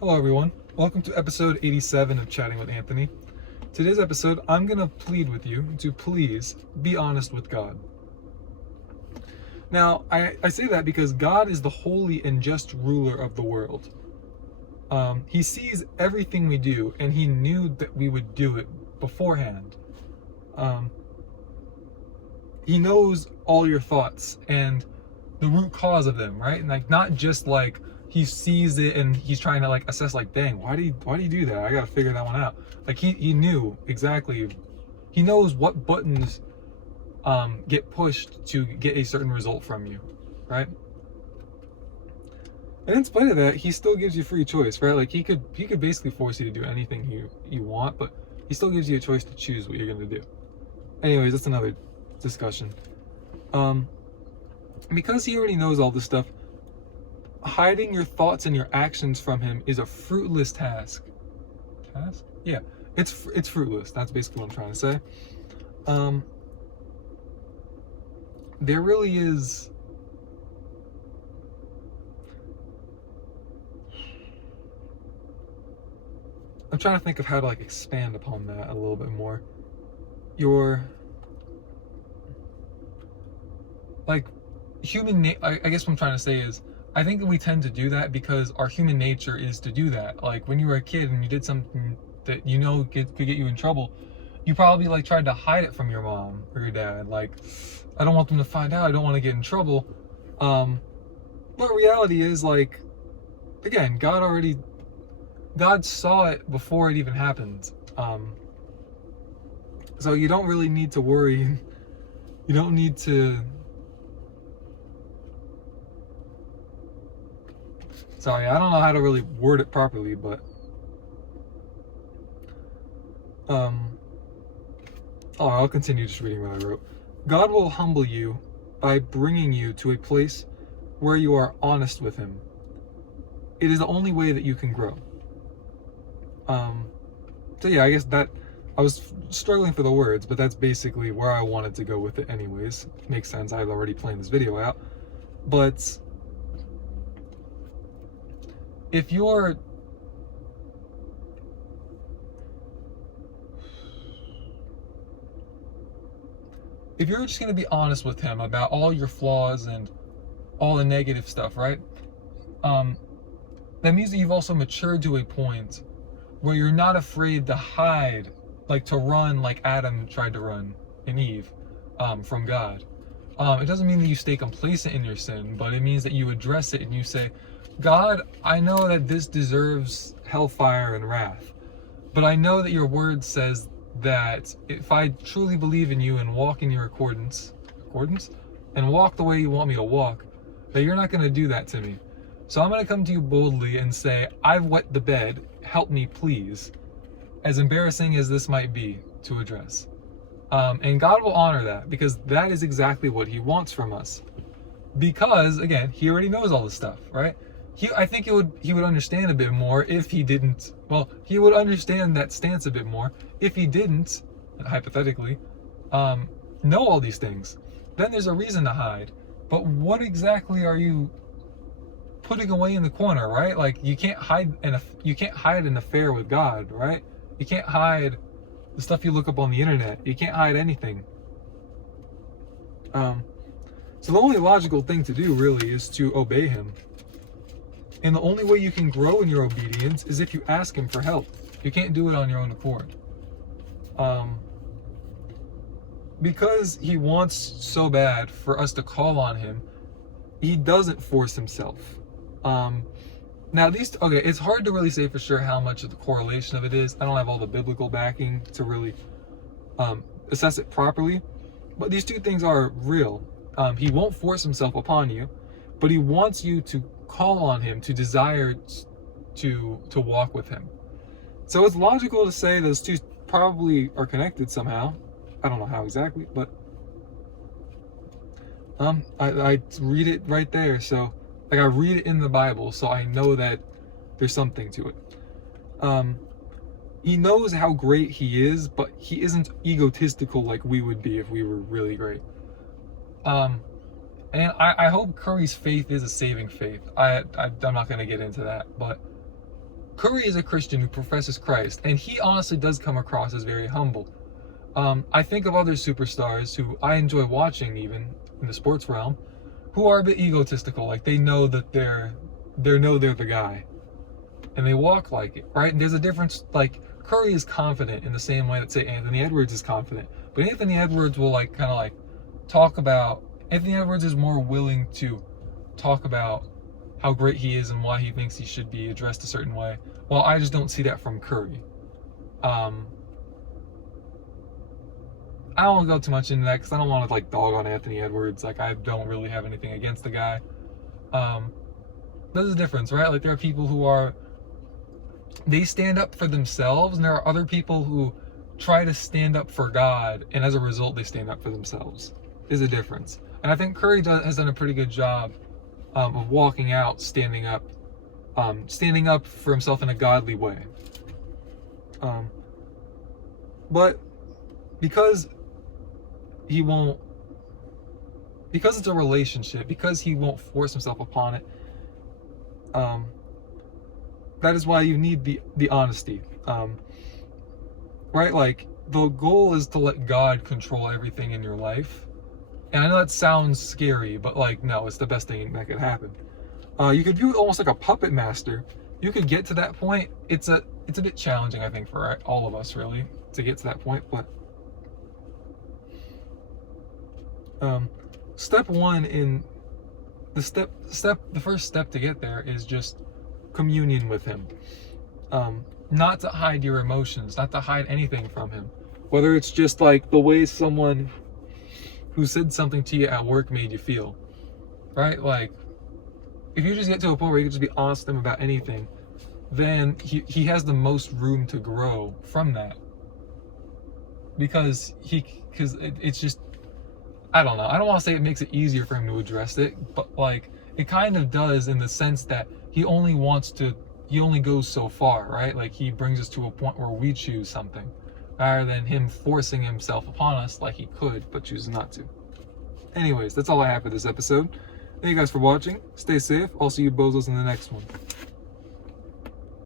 Hello everyone, welcome to episode 87 of Chatting with Anthony. Today's episode, I'm going to plead with you to please be honest with God. Now, I say that because God is the holy and just ruler of the world. He sees everything we do, and he knew that we would do it beforehand. He knows all your thoughts and the root cause of them, right? And not just he sees it and he's trying to assess dang, why do you do that? I gotta figure that one out. He knew exactly. He knows what buttons get pushed to get a certain result from you, right? And in spite of that, he still gives you free choice, right? He could basically force you to do anything you want, but he still gives you a choice to choose what you're gonna do. Anyways, that's another discussion. Because he already knows all this stuff, hiding your thoughts and your actions from him is a fruitless task. Task? Yeah, it's fruitless. That's basically what I'm trying to say. There really is. I'm trying to think of how to expand upon that a little bit more. I guess what I'm trying to say is, I think that we tend to do that because our human nature is to do that. When you were a kid and you did something that could get you in trouble, you probably tried to hide it from your mom or your dad. I don't want them to find out. I don't want to get in trouble. But reality is again, God saw it before it even happened. So you don't really need to worry. You don't need to. Sorry, I don't know how to really word it properly, but I'll continue just reading what I wrote. God will humble you by bringing you to a place where you are honest with him. It is the only way that you can grow. So yeah, I guess that I was struggling for the words, but that's basically where I wanted to go with it anyways. Makes sense. I've already planned this video out. But if you're just going to be honest with him about all your flaws and all the negative stuff, right? That means that you've also matured to a point where you're not afraid to hide, to run like Adam tried to run and Eve from God. It doesn't mean that you stay complacent in your sin, but it means that you address it and you say, God, I know that this deserves hellfire and wrath, but I know that your word says that if I truly believe in you and walk in your accordance, and walk the way you want me to walk, that you're not going to do that to me. So I'm going to come to you boldly and say, I've wet the bed, help me please, as embarrassing as this might be to address. And God will honor that, because that is exactly what he wants from us. Because, again, he already knows all this stuff, right? I think he would understand a bit more if he didn't. Well, he would understand that stance a bit more if he didn't, hypothetically, know all these things. Then there's a reason to hide. But what exactly are you putting away in the corner, right? You can't hide an affair with God, right? You can't hide the stuff you look up on the internet. You can't hide anything. So the only logical thing to do really is to obey him. And the only way you can grow in your obedience is if you ask him for help. You can't do it on your own accord. Because he wants so bad for us to call on him, he doesn't force himself. Now it's hard to really say for sure how much of the correlation of it is. I don't have all the biblical backing to really assess it properly, but these two things are real. He won't force himself upon you, but he wants you to call on him, to desire to walk with him. So it's logical to say those two probably are connected somehow. I don't know how exactly, but I read it right there. So I read it in the Bible, so I know that there's something to it. He knows how great he is, but he isn't egotistical like we would be if we were really great. And I hope Curry's faith is a saving faith. I'm not going to get into that, but Curry is a Christian who professes Christ, and he honestly does come across as very humble. I think of other superstars who I enjoy watching, even in the sports realm, who are a bit egotistical. Like, they know that they're the guy, and they walk like it, right? And there's a difference. Like, Curry is confident in the same way that, say, Anthony Edwards is confident, but Anthony Edwards will like kind of like talk about. Anthony Edwards is more willing to talk about how great he is and why he thinks he should be addressed a certain way. Well, I just don't see that from Curry. I don't want to go too much into that because I don't want to like dog on Anthony Edwards. Like, I don't really have anything against the guy. There's a difference, right? Like, there are people who they stand up for themselves, and there are other people who try to stand up for God, and as a result, they stand up for themselves. There's a difference. And I think Curry has done a pretty good job of walking out, standing up for himself in a godly way. But because it's a relationship, because he won't force himself upon it, that is why you need the honesty, right? Like, the goal is to let God control everything in your life. And I know that sounds scary, but like, no, it's the best thing that could happen. You could view it almost like a puppet master. You could get to that point. It's a bit challenging, I think, for all of us, really, to get to that point. But step one in the first step to get there is just communion with him. Not to hide your emotions, not to hide anything from him. Whether it's just like the way someone who said something to you at work made you feel, right? Like, if you just get to a point where you can just be honest with him about anything, then he has the most room to grow from that. Because it's just, I don't know. I don't want to say it makes it easier for him to address it, but like, it kind of does, in the sense that he only goes so far, right? Like, he brings us to a point where we choose something, rather than him forcing himself upon us like he could, but chooses not to. Anyways, that's all I have for this episode. Thank you guys for watching. Stay safe. I'll see you bozos in the next one.